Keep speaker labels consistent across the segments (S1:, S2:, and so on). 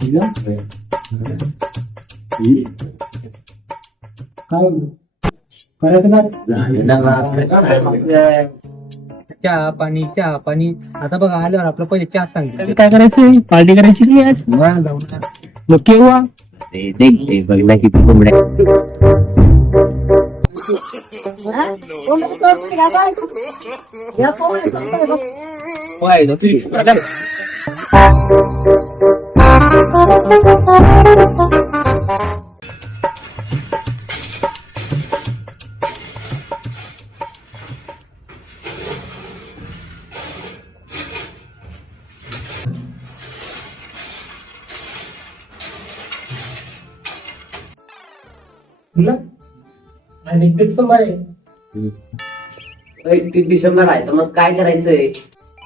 S1: काय करायचं काय
S2: चहा पाणी चहा पाणी आता बघा आल्यावर आपलं पहिले चहा सांगितलं
S1: काय करायचं पार्टी करायची की आज मग केव्हा
S3: बघला किती कोंबड्या
S2: होय, तो तू. चल.
S1: ना आणि डिसेंबर आहे
S3: एकतीस डिसेंबर आहे तर मग काय करायचंय?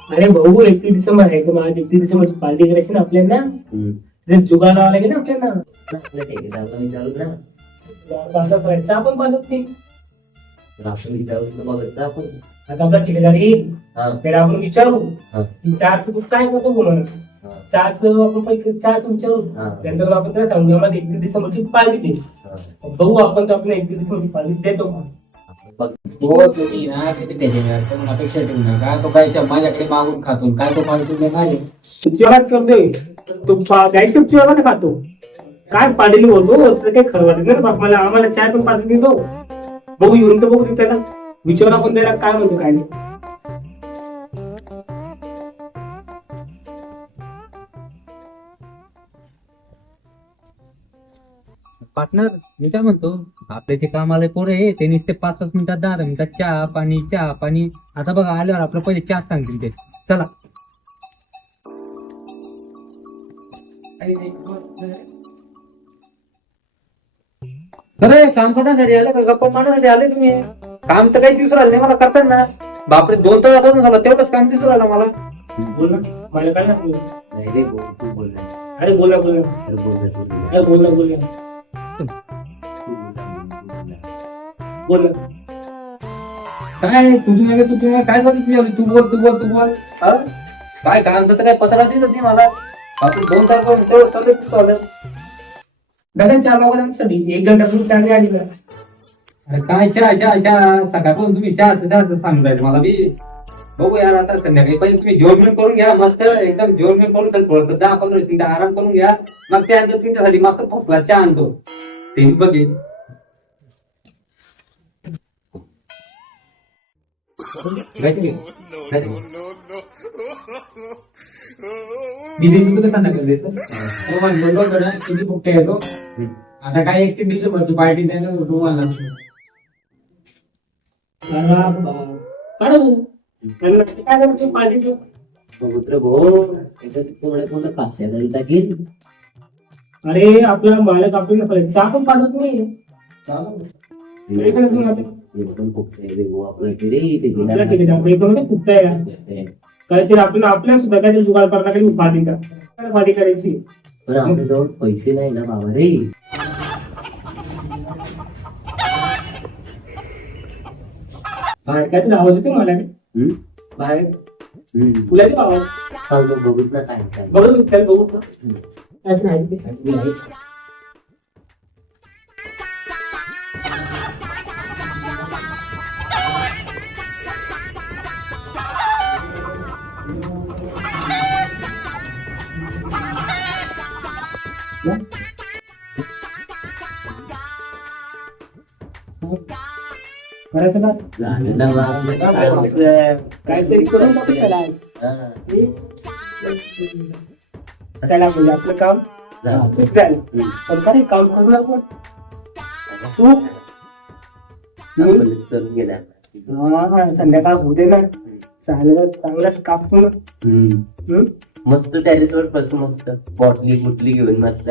S1: अरे भाऊ एकतीस डिसेंबर आहे तर मग आज एकतीस डिसेंबरची पार्टी करायची ना आपल्याला. ना आपल्याला
S3: ना
S1: नाही आता आपला ठेकेदार येईल त्याला आपण विचारू
S3: हा.
S1: की चहाचं तू काय करतो
S3: हा.
S1: चहाचं आपण पहिले चहाचं विचारू
S3: हा.
S1: त्यानंतर आपण त्याला सांगू
S3: हा.
S1: बघू आपण तर आपल्याला एकतीस डिसेंबरची पार्टी देतो का
S3: बघ
S4: तो तुम्ही ना किती टेन्शन पण अपेक्षा ठेवू नका तो काय च- माझ्याकडे मागून खातो काय तो फालतू
S1: जेवण करतोय तो खातो. काय पाडील हो बोलतो काही खरं वाटत नाही मला आम्हाला चाय पण पाच देतो. बघू येऊन तर बघू त्याला विचारून आपण त्याला काय म्हणतो काय नाही.
S2: पार्टनर मी काय म्हणतो? आपले जे कामाला पोरं आहे ते नुसते पाच पाच मिनिटात दहा दहा मिनिटात चहा पाणी चहा पाणी. आता बघा आल्यावर आपलं पहिले चहा सांगतील ते. चला.
S4: अरे काम करण्यासाठी आले का? गप्पा मारण्यासाठी आले तुम्ही? काम तर काही दिवस राहिले नाही मला करतात ना बापरे दोन तासापासून झालं तेवढंच काम दिसून राहिलं मला.
S1: बोल. ना मला काय
S3: नाही रे बोल तू बोल. ना
S1: अरे बोल ना बोल. ना
S3: अरे बोल ना, बोल. ना.
S1: अरे बोल बोल.
S3: तू बोल. ना, बोल ना.
S1: बोल ना
S4: काय तू तुम्ही तू तुम्ही काय झालं तुम्ही तू बोल तू बोल तू बोल. हा? काय कामचं तर काय पत्रा दिसत नाही मला. बापरे दोन तासापासून तेवढं चाललंय दिसून राहिलं.
S1: दादा चार आमच्यासाठी एक घंटा तुम्ही चांगली आली ना
S4: अरे काय चहा चहा चहा. सकाळपासून तुम्ही चहा चहा सांगू राहिले मला बी बघू यार आता संध्याकाळी. पहिले तुम्ही जेवण करून घ्या मस्त. एकदम जेवण करून चल थोडस. दहा पंधरा मिनिटं आराम करून घ्या. मग त्यानंतर तुमच्यासाठी मस्त फसला चहा आणतो. ते मी बघेन
S1: दिदीची तुला सांगा द्यायचं
S4: किती फुकटे येतो आता काय एकतीस डिसेंबरची पार्टी
S3: कापल्या तरी टाकीन
S1: अरे आपल्याला मालक आपल्याला पण पाजत नाही
S3: आहे रे भाऊ आपलं इथे रे
S1: ठीक आहे. आपल्या. काहीतरी आपल्याला आपल्या सुद्धा काहीतरी जुगाड करण्याकडे पार्टी करा पार्टी करायची.
S3: पण आपल्याजवळ पैसे नाही ना बाबा रे?
S1: बाहेर काहीतरी आवाज येतो मला
S3: हम्म?
S1: बाहेर
S3: हम्म.
S1: तुला येतो आवाज
S3: चाल मग बघूच ना काय काय
S1: बघू बघू काहीतरी आहे ते.
S3: मी आहे.
S1: करायचं ना
S3: झालं ना बा, आपलं काय आपलं.
S1: काहीतरी करून टाकू त्याला
S3: हा.
S1: चला म्हणजे आपलं काम
S3: झालं.
S1: झालं पण काय काम करू आपण तू
S3: आपण करून गेला.
S1: हा, संध्याकाळ होऊ दे ना चालेल चांगलाच कापतो ना
S3: हम्म.
S1: हम्म?
S3: मस्त टेरेस वर बसून मस्त बॉटली बुटली घेऊन मस्त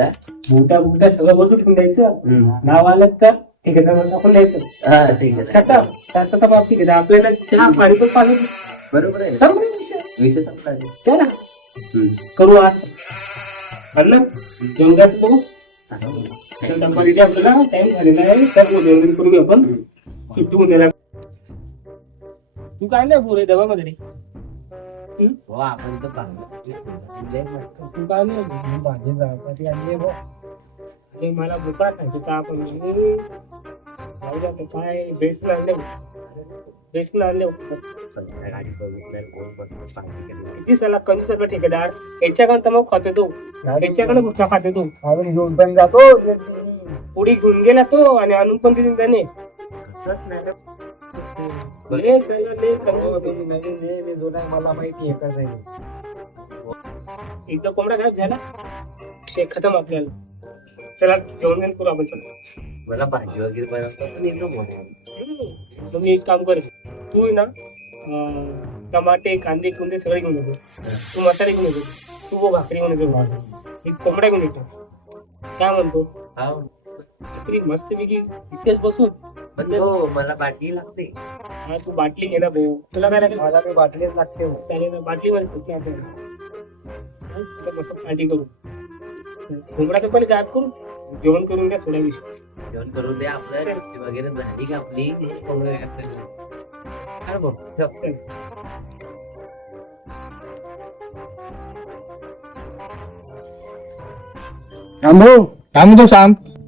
S1: बुटा बुटा सगळं बोलतो ठेवून द्यायचं
S3: हम्म.
S1: नाव आलं तर ठीक आहे तर टाकून द्यायचं
S3: हा ठीक आहे.
S1: शाता शाताचा बाप ठीक आहे. आपल्याला चहा पाणी पण पाहिजे.
S3: बरोबर आहे.
S1: सर्व विषय.
S3: विषय संपला हम्म.
S1: करू आज. अण्णा जेवण घ्यायचं बघू
S3: चालेल.
S1: दुपारी आपल्याला. टाइम झालेला आहे. सर्व जेवण आपण. सुट्टी होऊन गेला तू काय नाही बोल डबामध्ये
S3: हो आपण तर.
S1: तू काय नाही
S2: भाजी जायची आणली
S1: मला भुका खायचं का आपण ते काय आणले आणले किती सला कमी सगळं ठेकेदार याच्याकडे तर मग खाते तो. याच्याकडे भुका खाते तो?
S2: अजून घेऊन पण जातो
S1: पुढे घेऊन गेला तो आणि आणून पण दिली त्याने. लय सला लय कमी
S2: मला माहिती आहे कसं आहे.
S1: एकदा कोंबडा गायब झाला शेक खतम आपल्याला. चला जेवण घेऊन करू आपण चला.
S3: मला भाजी वगैरे बनवता पण येतं म्हणून.
S1: हम्म. मग मी एक काम करेन तू आहे ना अं, टमाटे कांदे कुंदे सगळे घेऊन येतो. तू मसाले घेऊन येतो. तू वो भाकरी घेऊन येतो. मी कोंबड्या घेऊन येतो. काय म्हणतो?
S3: हा.
S1: भाकरी मस्त पैकी इथेच बसून.
S3: पण हो मला बाटली लागते.
S1: हा तू बाटली घे ना भाऊ. तुला काय लागेल?
S2: मला मी बाटलीच लागते हो.
S1: चालेल ना बाटली मध्ये कुठे आपण मस्त पार्टी करू. कोंबडा तर पहिले गायब करू? जेवण करून द्या सोड्या विषय
S3: जेवण करून दे आपलं रेसिपी वगैरे झाली का आपली. मग कोंबडं काय आपल्याला. काय बघ ठेव.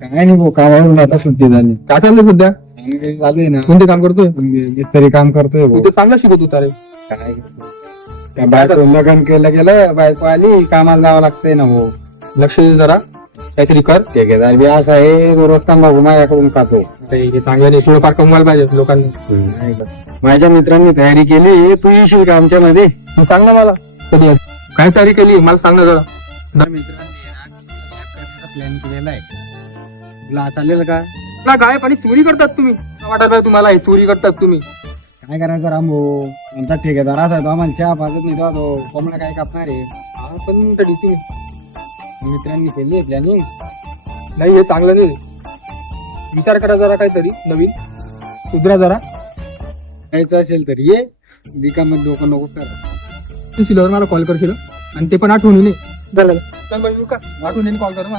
S5: नाही भाऊ कामावरून आता सुट्टी झाली. काय चाललंय सध्या? चालू आहे ना. कोणते काम करतोय? मिस्त्री काम करतोय भाऊ. चांगलं शिकवत होता रे. काय काय बायको लग्न केलं गेलं बायको आली कामाला जावं लागतंय ना भाऊ. लक्ष दे जरा. काहीतरी कर. ठेकेदार बी असा आहे रोज तंबाखू माझ्याकडून खातो. काही चांगलं थोडंफार कमवायला पाहिजे लोकांनी. माझ्या मित्रांनी तयारी केली तू येशील का आमच्या मध्ये तू सांग ना मला. कधी? काय तयारी केली? मला सांग ना जरा. प्लॅन केलेला आहे. तुला चालेल का?
S6: ना काय पाणी चोरी करतात तुम्ही. वाटत तुम्हाला हे चोरी करतात तुम्ही.
S5: काय करायचं रामभो आमचा ठेकेदार असा आहे, तो आम्हाला चहा पाजत नाही तो. कोंबडा काय कापणार आहे?
S6: पण तरी
S5: मित्रांनी केली प्लॅनिंग
S6: नाही हे चांगलं नाही. विचार करा जरा काहीतरी नवीन. सुधरा जरा.
S5: यायचं असेल तर ये. रिकामत डोकं नको कर.
S6: शिल्यावर मला कॉल करशील आणि ते पण आठवणी नाही झालं. का आठवणीने कॉल कर ना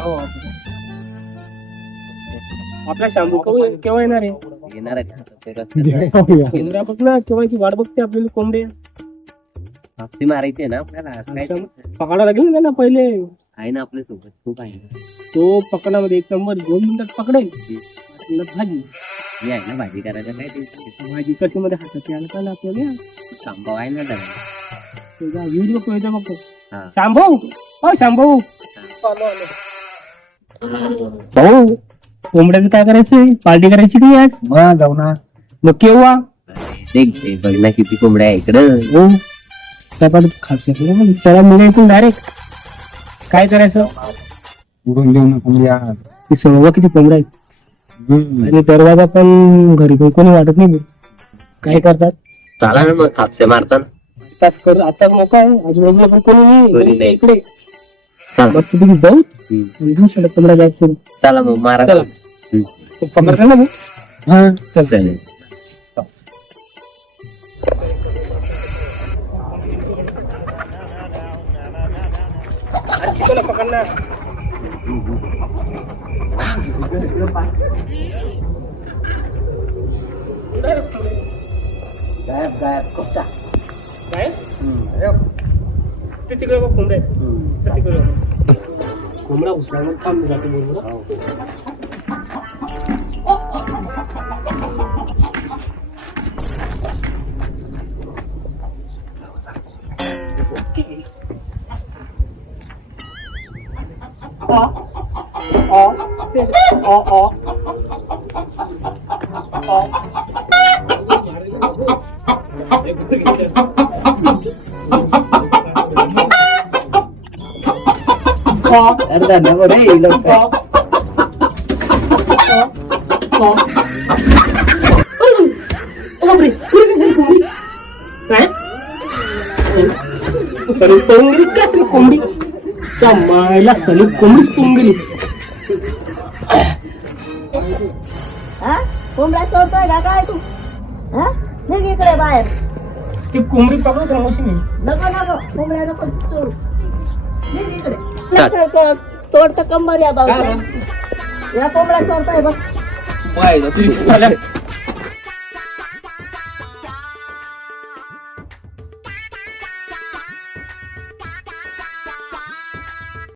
S1: आपला शांभू केव्हा केव्हा येणार आहे?
S3: येणार आहे का? ते रस्त्यात
S1: इंद्रा बघ ना केव्हाची वाट बघते आपल्याला कोंबडे
S3: मारायची ना आपल्याला काय ते?
S1: पकडा लागेल ना पहिले.
S3: आहे ना आपल्यासोबत? खूप आहे.
S1: तो पकडामध्ये एक नंबर दोन मिनिटात पकडेल. आपल्याला भाजी.
S3: मी आहे ना भाजी करायला काय
S1: भाजी कशी मध्ये हातात यायला का ना आपल्याला
S3: आहे ना
S1: व्हिडिओ
S3: हा.
S1: हो भाऊ कोंबड्याचं काय करायचंय? पार्टी करायची की आज?
S5: मग जाऊ ना.
S1: मग केव्हा?
S3: देख ते बघ ना किती कोंबड्या आहे इकडं.
S1: हो. शकलं चला मुलं इथून डायरेक्ट काय करायचं?
S5: उडून देऊ ना कोंबडी आहात
S1: ती समोर किती कोंबड्या आहेत.
S5: हम्म.
S1: आणि दरवाजा पण घरी पण कोणी वाटत नाही. काय करतात?
S3: चला ना मग खापसे मारताना
S1: आताच कर आता मोका आहे आजूबाजूला पण कोणी
S3: कोणी
S1: नाही.
S3: नाही.
S1: इकडे.
S3: चला.
S1: मस्त पैकी जाऊ.
S3: हम्म.
S1: आणि घेऊ शकत कोंबड्या जायचं
S3: चला मग मारा.
S1: चला. पकडता ना
S3: हा. चल. चालेल
S1: चला पकडना
S3: गायब गायब कोणता
S1: काय ते तिकडे बघ कोंबड्या आहेत. ते तिकडे बघ. कोंबडा घुसला मग थांब जाते बोलू काय सलून पळून गेली काय सलून कोंबडी च्या मायला सलून कोंबडीच पळून गेली.
S7: हा? कोंबडा चोरतोय का? काय तू? हा? निघ इकडे बाहेर.
S1: ती कोंबडी पकडू का मशीन
S7: नको नको. कोंबड्या नको चोरू. निघ इकडे. लवकर तो- कंबर या भाऊ या कोंबडा चोरतोय बघ.
S1: तुझी